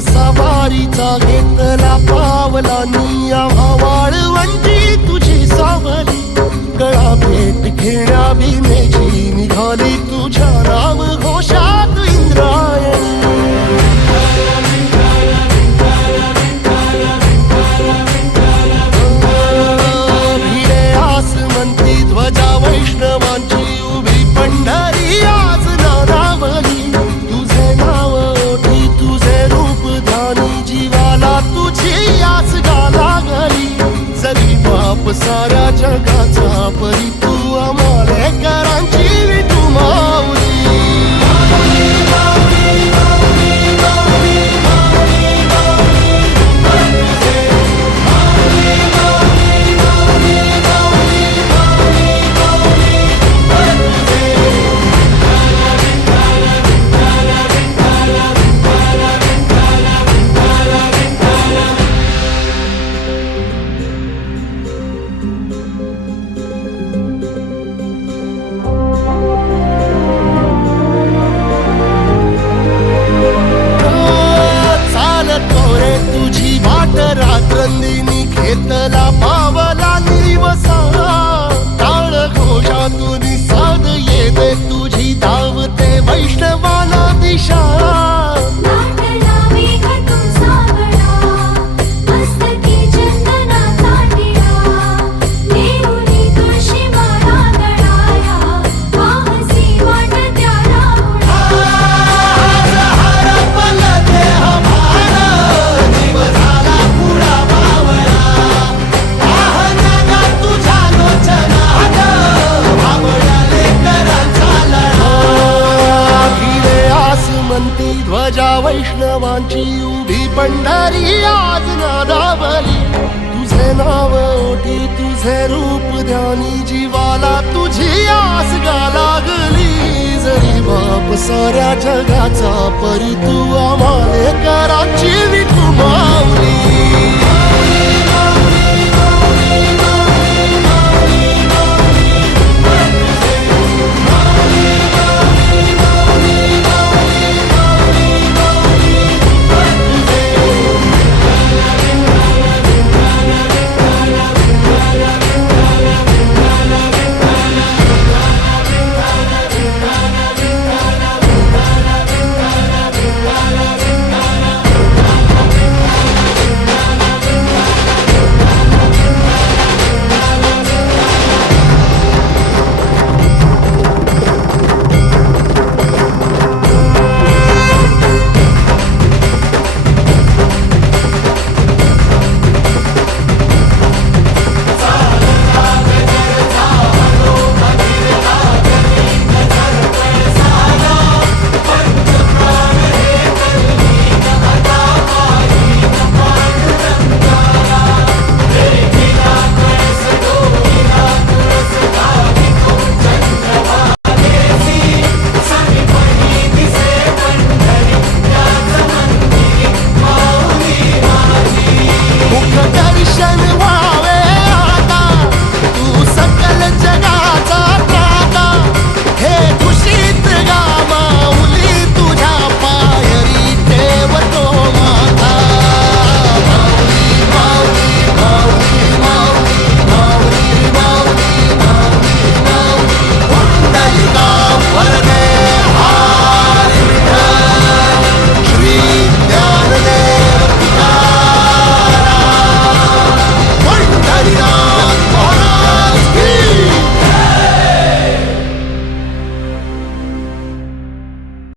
सवारीचा घेतला पावलांनी आम्हा वाळवंटी तुझी सावली गळा भेट घेण्या भीमेची निघाली तुझ्या नाव घोषात इंद्रायणी भिडे आसमंती ध्वजा वैष्णवांची उभी पंढरी आज नादावली तुझे नाव ओठी तुझे रूप ध्यानी जीवाला तुझी आस गाला गली जरी बाप साऱ्या जगाचा परी तू आमालेकरांची विठू माऊली रात्रंदिनी घेतला पावला निवसा टाळ घोषातून साध येते तुझी धावते वैष्णवाला दिशा ध्वजा वैष्णवांची उभी पंढरी आज नादावली तुझे नाव ओठी तुझे रूप ध्यानी जीवाला तुझी आस गा लागली जरी बाप साऱ्या जगाचा परी तू आमालेकरांची विठू माऊली